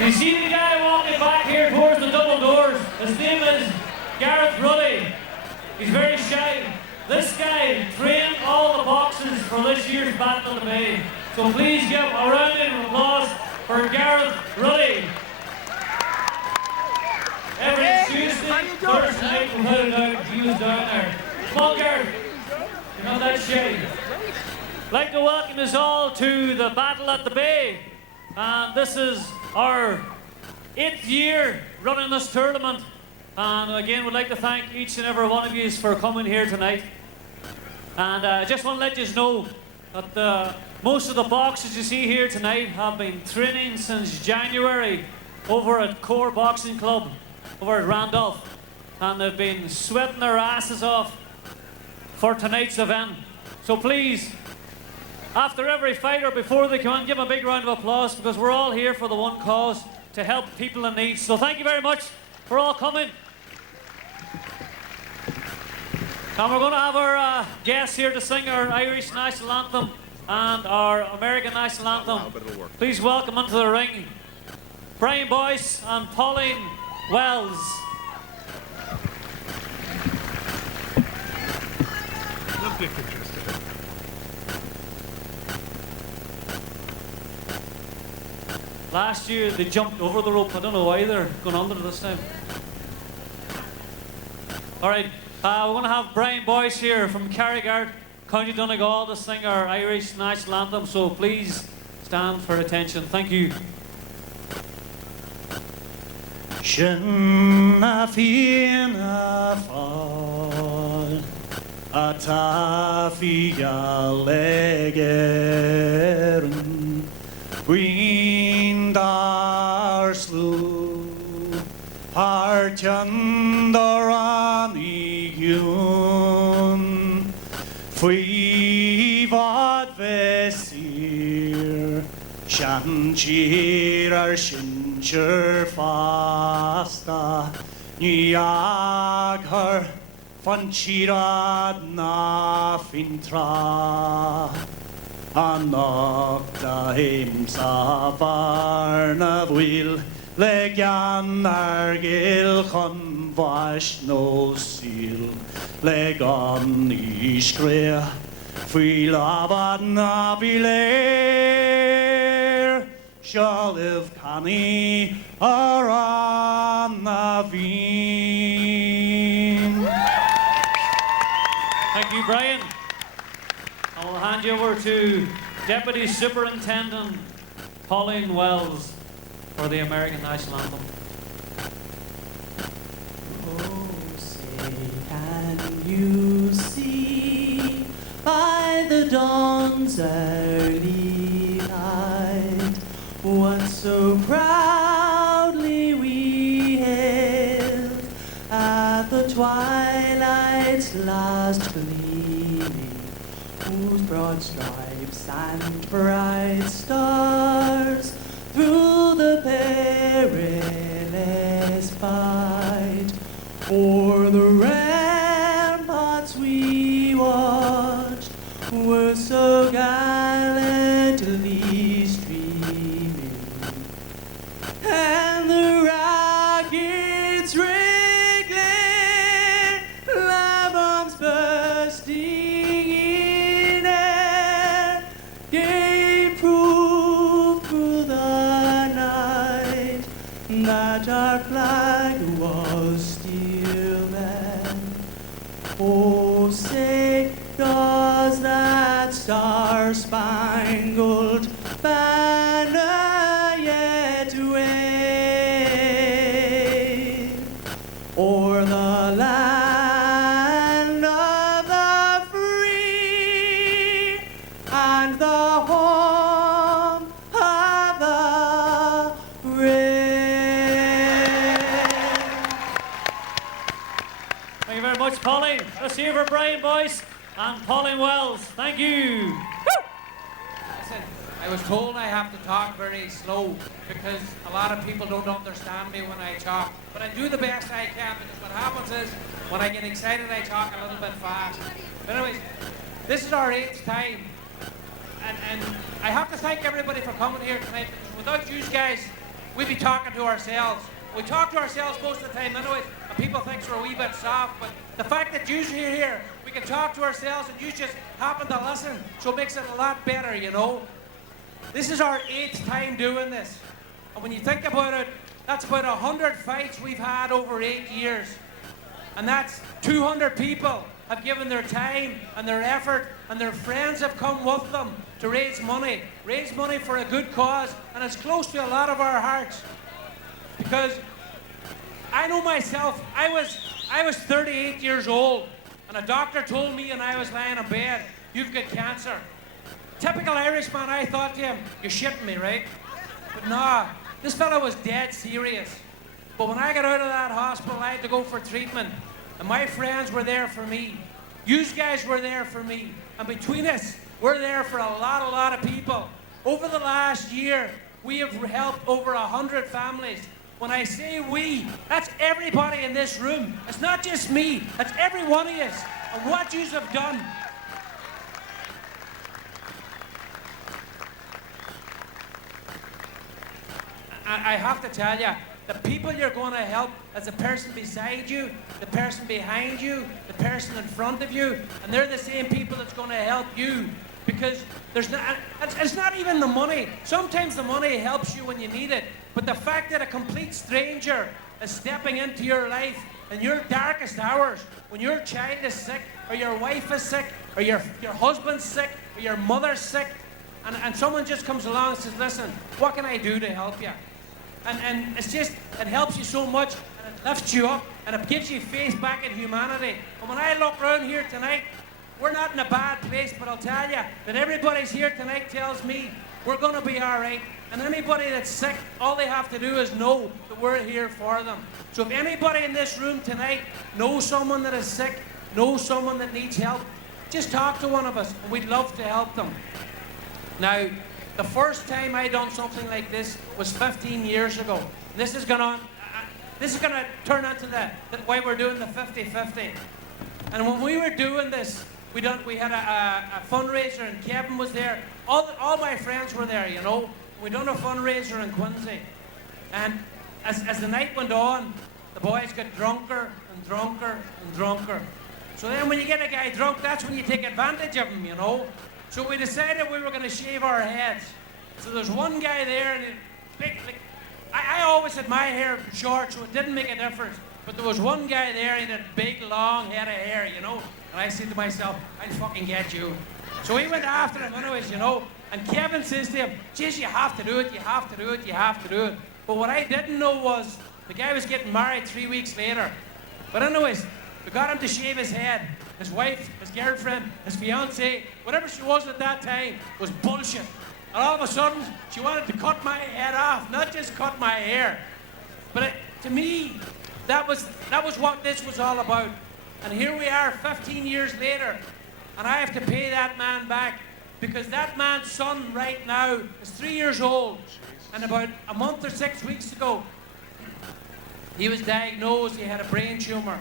You see the guy walking back here towards the double doors? His name is Gareth Ruddy. He's very shy. This guy trained all the boxes for this year's Battle of the Bay. So please give a round of applause for Gareth Ruddy. Every Tuesday, Thursday night, without a doubt, he was down there. Come on, Gareth. You're not that shy. I'd like to welcome us all to the Battle at the Bay. And this is our 8th year running this tournament. And again, we'd like to thank each and every one of you for coming here tonight. And I just want to let you know that most of the boxers you see here tonight have been training since January over at Core Boxing Club over at Randolph. And they've been sweating their asses off for tonight's event. So please, after every fight or before they come on, give them a big round of applause, because we're all here for the one cause, to help people in need. So thank you very much for all coming. And we're going to have our guests here to sing our Irish National Anthem and our American National Anthem. Please welcome into the ring Brian Boyce and Pauline Wells. Lovely pictures. Last year they jumped over the rope. I don't know why they're going under this time. All right, we're going to have Brian Boyce here from Carrigart, County Donegal, to sing our Irish National Anthem. So please stand for attention. Thank you. Shinna fianna fáil atá fial legerin Gwindar slú Hartjandar an igiún Fui vad vesir Shantir ar sincher fasta Ní aghar fan chirad na fintra Anokta him sa varna bhfuil le gan ar gil chun bhais nó síl le gan iscrea fui labad na biléir Shalif cani ar an na bhín. Thank you, Brian. I'll hand you over to Deputy Superintendent Pauline Wells for the American National Anthem. Oh, say, can you see by the dawn's early light what so proudly we hailed at the twilight's last gleaming, whose broad stripes and bright stars through the perilous fight o'er the ramparts we watched were so gallantly streaming, and the rockets wriggling, bombs bursting in air, gave proof through the night that our flag was still there. Oh, say, does that star-spangled banner yet wave o'er the land of the free and the home of the brave? Thank you very much, Pauline. Let's hear for Brian Boyce and Pauline Wells. Thank you. Listen, I was told I have to talk very slow because a lot of people don't understand me when I talk. But I do the best I can, because what happens is when I get excited I talk a little bit fast. But anyways, this is our 8th time. And I have to thank everybody for coming here tonight, because without you guys, we'd be talking to ourselves. We talk to ourselves most of the time anyways, and people think we're a wee bit soft, but the fact that you're here, we can talk to ourselves and you just happen to listen, so it makes it a lot better, you know. This is our 8th time doing this. And when you think about it, that's about 100 fights we've had over 8 years. And that's 200 people have given their time and their effort, and their friends have come with them to raise money for a good cause, and it's close to a lot of our hearts. Because I know myself, I was 38 years old, and a doctor told me when I was lying in bed, you've got cancer. Typical Irishman, I thought to him, you're shitting me, right? But nah, this fella was dead serious. But when I got out of that hospital, I had to go for treatment, and my friends were there for me. You guys were there for me, and between us, we're there for a lot of people. Over the last year, we have helped over 100 families. When I say we, that's everybody in this room. It's not just me, it's every one of us. And what yous have done. I have to tell you, the people you're going to help is the person beside you, the person behind you, the person in front of you, and they're the same people that's going to help you. Because it's not even the money. Sometimes the money helps you when you need it. But the fact that a complete stranger is stepping into your life in your darkest hours, when your child is sick, or your wife is sick, or your husband's sick, or your mother's sick, and someone just comes along and says, listen, what can I do to help you? And it's just, it helps you so much, and it lifts you up, and it gives you faith back in humanity. And when I look around here tonight, we're not in a bad place, but I'll tell you that everybody's here tonight tells me we're going to be all right. And anybody that's sick, all they have to do is know that we're here for them. So if anybody in this room tonight knows someone that is sick, knows someone that needs help, just talk to one of us, and we'd love to help them. Now, the first time I done something like this was 15 years ago. This is going to turn into why we're doing the 50-50. And when we were doing this, we had a fundraiser, and Kevin was there. All my friends were there, you know. We done a fundraiser in Quincy. And as the night went on, the boys got drunker and drunker and drunker. So then when you get a guy drunk, that's when you take advantage of him, you know. So we decided we were going to shave our heads. So there's one guy there, and I always had my hair short, so it didn't make a difference. But there was one guy there, he had a big, long head of hair, you know. And I said to myself, I'll fucking get you. So we went after him anyways, you know. And Kevin says to him, geez, you have to do it, you have to do it, you have to do it. But what I didn't know was the guy was getting married 3 weeks later. But anyways, we got him to shave his head. His wife, his girlfriend, his fiancée, whatever she was at that time, was bullshit. And all of a sudden, she wanted to cut my head off, not just cut my hair. But to me, that was what this was all about. And here we are 15 years later, and I have to pay that man back because that man's son right now is 3 years old. And about a month or 6 weeks ago, he was diagnosed, he had a brain tumor.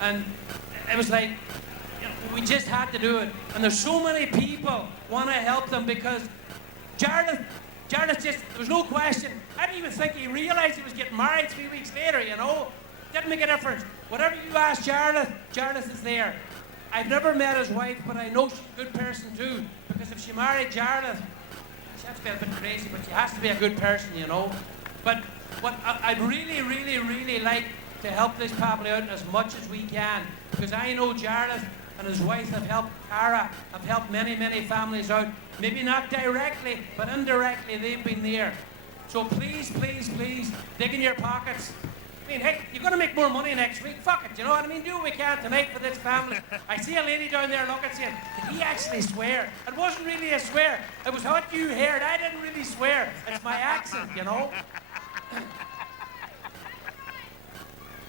And it was like, you know, we just had to do it. And there's so many people want to help them because Jarlath just, there was no question. I didn't even think he realized he was getting married 3 weeks later, you know. Didn't make a difference. Whatever you ask Jarlath is there. I've never met his wife, but I know she's a good person too. Because if she married Jarlath, she has to be a bit crazy, but she has to be a good person, you know. But what I'd really, really, really like to help this family out as much as we can, because I know Jarlath and his wife have helped Cara, have helped many, many families out. Maybe not directly, but indirectly they've been there. So please, please, please, dig in your pockets. I mean, hey, you're going to make more money next week. Fuck it, you know what I mean? Do what we can tonight for this family. I see a lady down there looking saying, did he actually swear? It wasn't really a swear. It was what you heard. I didn't really swear. It's my accent, you know?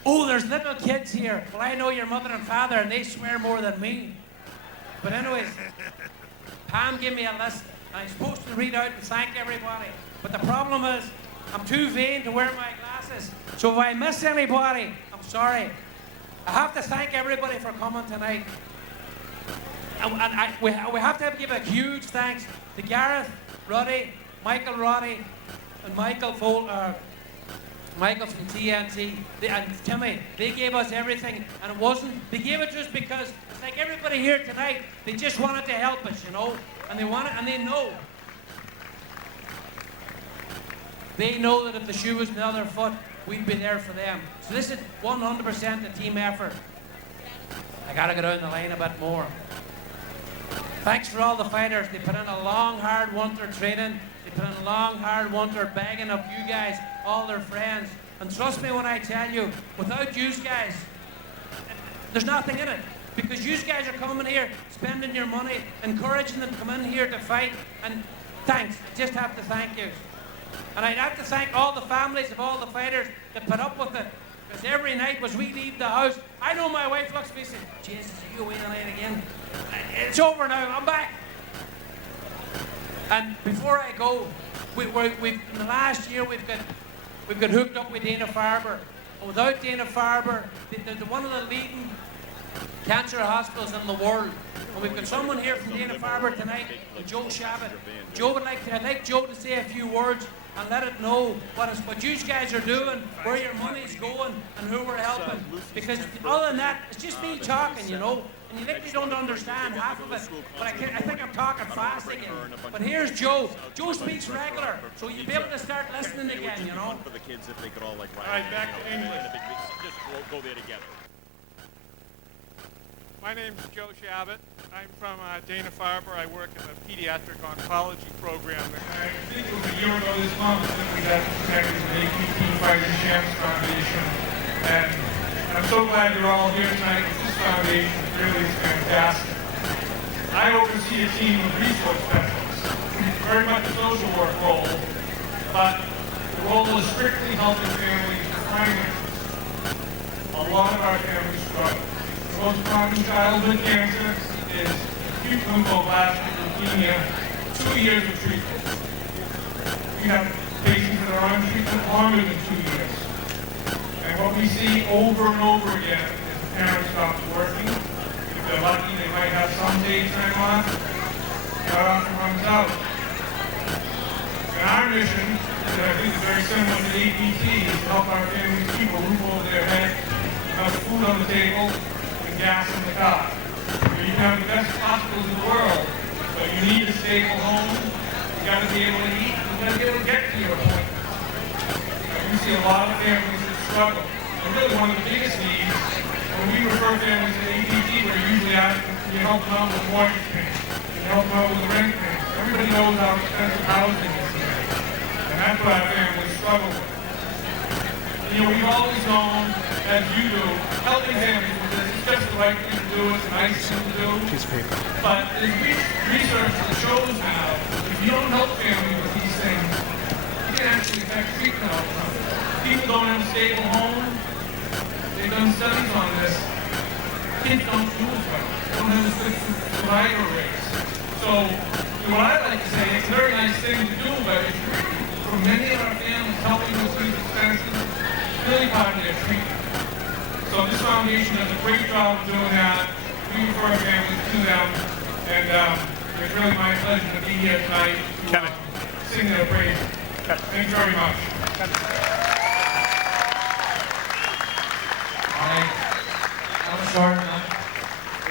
Oh, there's little kids here. Well, I know your mother and father, and they swear more than me. But anyways, Pam gave me a list, and I'm supposed to read out and thank everybody. But the problem is, I'm too vain to wear my glasses. So if I miss anybody, I'm sorry. I have to thank everybody for coming tonight. And we have to give a huge thanks to Gareth, Roddy, Michael Roddy, and Michael from TNT, and Timmy, they gave us everything, and it wasn't, they gave it to us because it's like everybody here tonight, they just wanted to help us, you know, and they want it, and they know that if the shoe was on the other foot, we'd be there for them. So this is 100% a team effort. I gotta go down the line a bit more. Thanks for all the fighters. They put in a long, hard winter training. They put in a long, hard winter begging of you guys, all their friends. And trust me when I tell you, without you guys, there's nothing in it. Because you guys are coming here, spending your money, encouraging them to come in here to fight. And thanks. I just have to thank you. And I'd have to thank all the families of all the fighters that put up with it. Because every night as we leave the house, I know my wife looks at me and says, Jesus, are you away tonight again? It's over now, I'm back. And before I go, we've in the last year we've got hooked up with Dana-Farber. And without Dana-Farber, they're one of the leading cancer hospitals in the world. And we've got someone here from Dana-Farber tonight, Joe Shabbat. I'd like Joe to say a few words and let it know what you guys are doing, where your money's going, and who we're helping. Because other than that, it's just me talking, you know. And you literally don't understand half of it. But I think I'm talking fast again. But here's Joe. Joe speaks regular, so you'll be able to start listening again, you know. For the kids, if they could all like. All right, back to English. Just go there together. My name's Joe Shabbat. I'm from Dana-Farber. I work in the pediatric oncology program. I think it was a year ago this month that we got connected with the APT Fighting Champs Foundation. And I'm so glad you're all here tonight. This foundation really is fantastic. I oversee a team of resource specialists, very much a social work role, but the role is strictly helping families with finances. A lot of our families struggle. The most common childhood cancer is acute lymphoblastic leukemia, 2 years of treatment. We have patients that are on treatment longer than 2 years. And what we see over and over again is the parents stop working. If they're lucky, they might have some paid time off. That often runs out. And our mission, that I think is very similar to APT, is to help our families keep a roof over their head, have food on the table, and gas in the car. You can have the best hospitals in the world, but you need a stable home. You got to be able to eat. You got to be able to get to your appointments. We see a lot of families that struggle. And really one of the biggest needs, when we refer families to APT, we're usually asking, you help them out with mortgage payments, you help them out with the rent payments. Everybody knows how expensive housing is here. And that's what our families struggle with. You know, we've always known, as you do, helping families with this is just the right thing to do, it's a nice thing to do. But there's research that shows now, if you don't help families with these things, you can actually affect treatment outcomes. People don't have a stable home. They've done studies on this. Kids don't do as well. They don't have as good survivor rates. So, what I like to say, it's a very nice thing to do, but it's really, for many of our families, helping with these expenses, really part of their treatment. So this foundation does a great job of doing that. We refer families to them, and it's really my pleasure to be here tonight to sing their praise. Thanks very much. I'm short enough.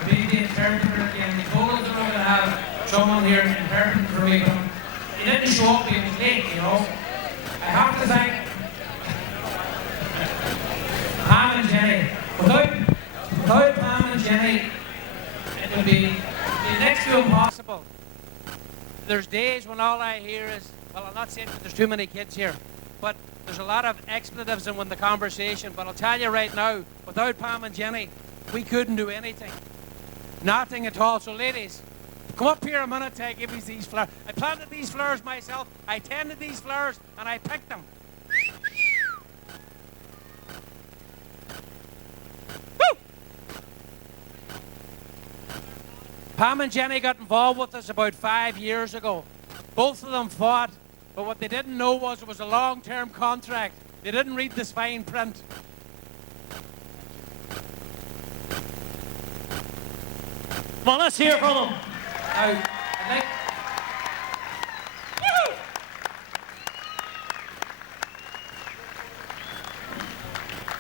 To be the interpreter again, they told us that we're going to have someone here interpreting for me, but he didn't show up, he was late, you know. I have to thank Pam and Jenny. Without Pam and Jenny, it would be next to impossible. There's days when all I hear is, well, I'm not saying that there's too many kids here, but there's a lot of expletives in the conversation. But I'll tell you right now, without Pam and Jenny, we couldn't do anything. Nothing at all. So ladies, come up here a minute to give me these flowers. I planted these flowers myself, I tended these flowers, and I picked them. Pam and Jenny got involved with us about 5 years ago. Both of them fought, but what they didn't know was it was a long-term contract. They didn't read this fine print. Come on, let's hear from them. Now, I'd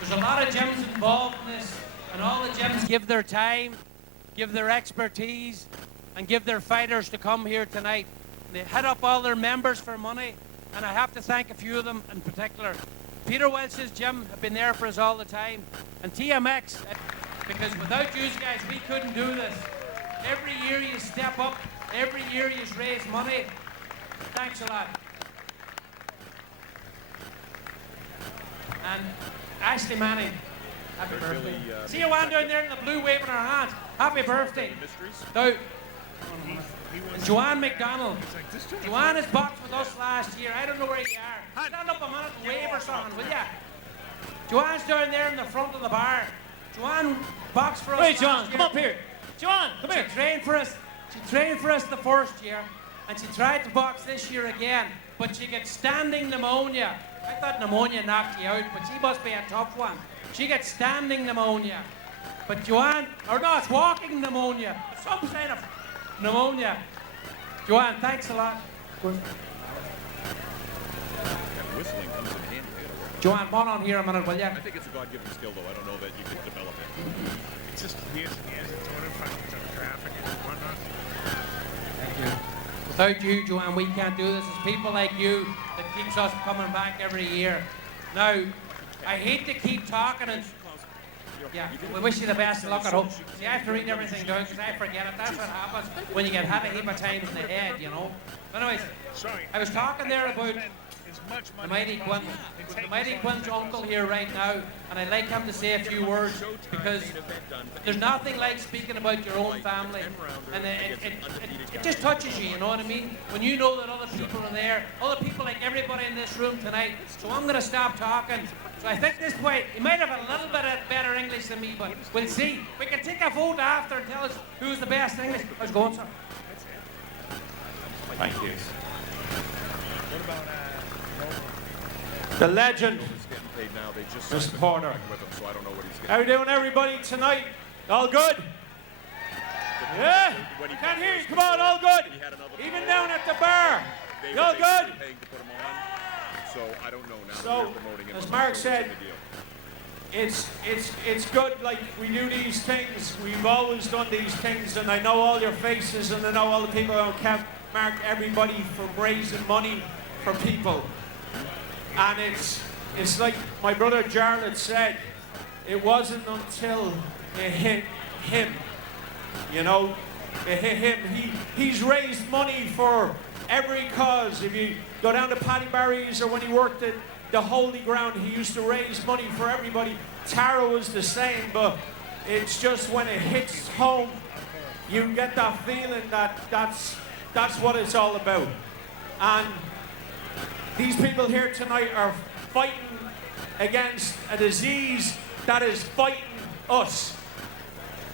There's a lot of gyms involved in this, and all the gyms give their time, give their expertise, and give their fighters to come here tonight. They hit up all their members for money, and I have to thank a few of them in particular. Peter Welch's gym have been there for us all the time, and TMX, because without you guys, we couldn't do this. Every year you step up, every year you raise money. Thanks a lot. And Ashley Manning, happy birthday. See you one down there in the blue waving her hands. Happy birthday. Now, and Joanne McDonald. Joanne has boxed with us last year. I don't know where you are. Stand up a minute and wave or something, will ya? Joanne's down there in the front of the bar. Joanne boxed for us Wait, Joanne, last year. come up here. Joanne, come here. She trained for us the first year, and she tried to box this year again, but she got standing pneumonia. I thought pneumonia knocked you out, but she must be a tough one. She got standing pneumonia. But Joanne, or no, it's walking pneumonia. Some kind of pneumonia. Joanne, thanks a lot. Whistling comes in handy. Joanne, come on here a minute, will ya? I think it's a God-given skill, though. I don't know that you can develop it. It's just years and years of doing it, fucking traffic and whatnot. Thank you. Without you, Joanne, we can't do this. It's people like you that keeps us coming back every year. Now, I hate to keep talking and... Yeah, we wish you the best of luck at home. See, I have to read everything down because I forget it. That's what happens when you get hit a heap of times in the head, you know. But anyways, I was talking there about the Mighty Quinn. The Mighty Quinn's uncle here right now, and I'd like him to say a few words because there's nothing like speaking about your own family, and it just touches you, you know what I mean? When you know that other people are there, other people like everybody in this room tonight. So I'm going to stop talking. So I think this point, he might have a little bit of better English than me, but we'll see. We can take a vote after and tell us who's the best English. How's it going, sir? Thank you. The legend, Mr. Porter. How you doing, everybody, tonight? All good? Yeah? Can't hear you. Come on, all good. Even down at the bar. You all good? So I don't know now. So, as Mark said, it's good. Like, we do these things. We've always done these things, and I know all your faces, and I know all the people on camp. Mark, everybody for raising money for people. And it's like my brother Jarlath said, it wasn't until it hit him, you know, it hit him. He's raised money for every cause. If you go down to Paddy Barry's or when he worked at the Holy Ground, he used to raise money for everybody. Tara was the same, but it's just when it hits home, you get that feeling that that's what it's all about. And these people here tonight are fighting against a disease that is fighting us.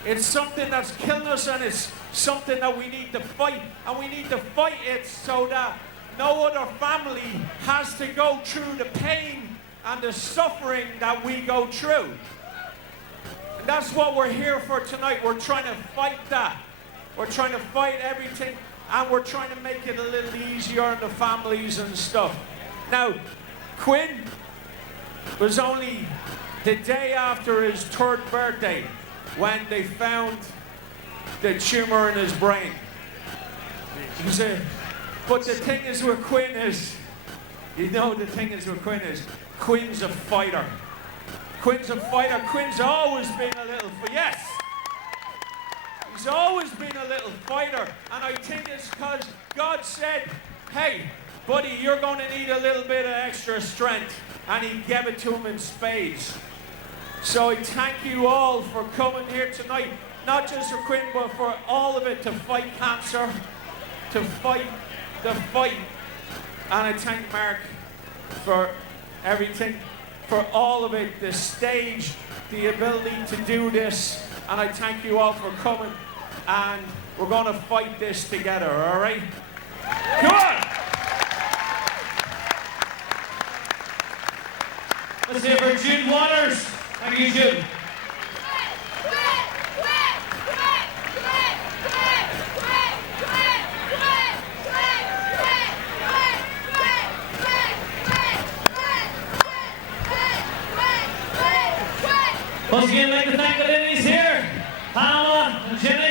It's something that's killing us, and it's something that we need to fight. And we need to fight it so that no other family has to go through the pain and the suffering that we go through. And that's what we're here for tonight. We're trying to fight that. We're trying to fight everything, and we're trying to make it a little easier on the families and stuff. Now, Quinn was only the day after his 3rd birthday when they found the tumor in his brain. But the thing is with Quinn is, you know, the thing is with Quinn is, Quinn's a fighter. Quinn's a fighter. Quinn's always been a little, yes. He's always been a little fighter. And I think it's because God said, hey, buddy, you're going to need a little bit of extra strength. And he gave it to him in spades. So I thank you all for coming here tonight. Not just for Quinn, but for all of it, to fight cancer, to fight the fight. And I thank Mark for everything, for all of it, the stage, the ability to do this. And I thank you all for coming. And we're going to fight this together, all right? Come on! Let's hear for Jude Waters. Thank you, Jude. Once again, I'd like to thank the ladies here, Pamela and Jennifer.